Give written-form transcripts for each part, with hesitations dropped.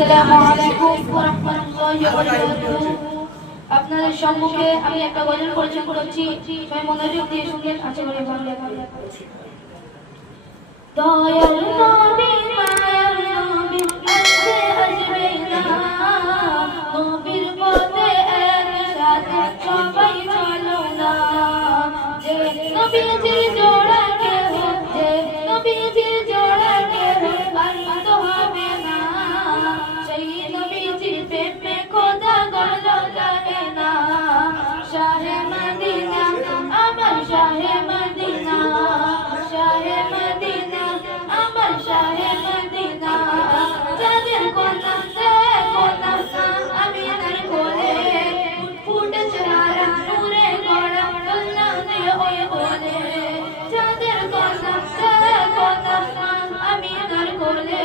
আসসালামু আলাইকুম ওয়া রাহমাতুল্লাহি ওয়া বারাকাতুহু। আপনাদের সম্মুখে আমি একটা গজল পরিবেশন করছি, সবাই মনোযোগ দিয়ে শুনবেন, আশা করি ভালো লাগবে। দয়াল নবী মায়ার নবী আসবে আসবে না, নবীর পথে একসাথে সবাই চলো না। যে নবীজির জোড়া কেহ, যে নবীজির জোড়া কেহ বান্ধ হবে না, সেই নবীজির প্রেমে খোদা গল লাগে না। শাহে মদিনা আমার শাহে মদিনা, শাহে মদিনা আমার শাহে মদিনা। যাদের কথা কথা আমি তার কোলে ফুটেছে হারা নূরে গড়া আল্লাহ দিয়ে ওই বলে। যাদের কথা কথা আমি তার কোলে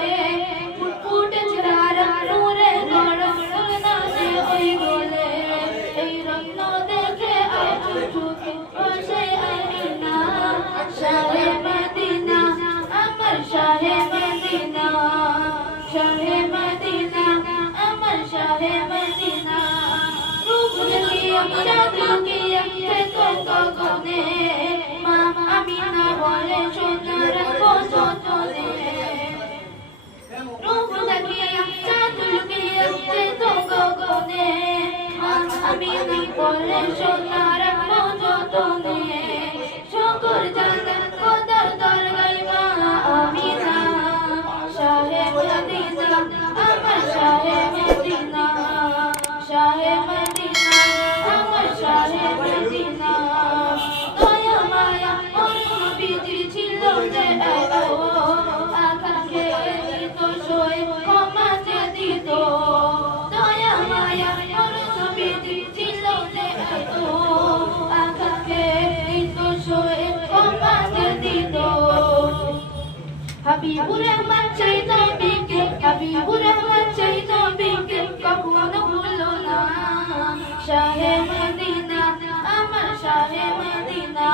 ফুটেছে হারা নূরে গড়া আল্লাহ দিয়ে ওই বলে। এই রত্ন দেখে চুকে বসে আমিনা, শাহে মদিনা আমার শাহে মদিনা, শাহে মদিনা আমার শাহে মদিনা। রূপ দেখিয়া চাঁদ লুকিয়া সে তো গগনে, মা আমিনা বলে সোনার যতনে। রূপ দেখিয়া চাঁদ লুকিয়া সে তো গগনে, মা আমিনা বলে সোনার যতনে। শকর জানা খোদার দরগায় মা আমিনা, শাহে মদিনা আমার শাহে মদিনা, শাহে মদিনা আমার শাহে মদিনা। দয়া মায়া ওর নবীজি ছিল যে এত, আকাশে দিত সই ক্ষমা যে দিত। দয়া মায়া ওর নবীজি ছিল যে এত, আকাশে দিত সই ক্ষমা যে দিত। হাবিবুর রহমান সেই নবীকে, হাবিবুর রহমান সেই নবীকে কখনো ভুলো না। শাহে মদিনা আমার শাহে মদিনা।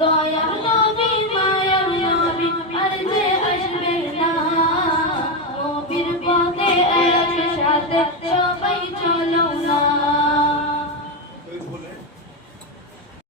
দয়ার নবী মায়ার নবী আর যে আসবে না, নবীর পথে একসাথে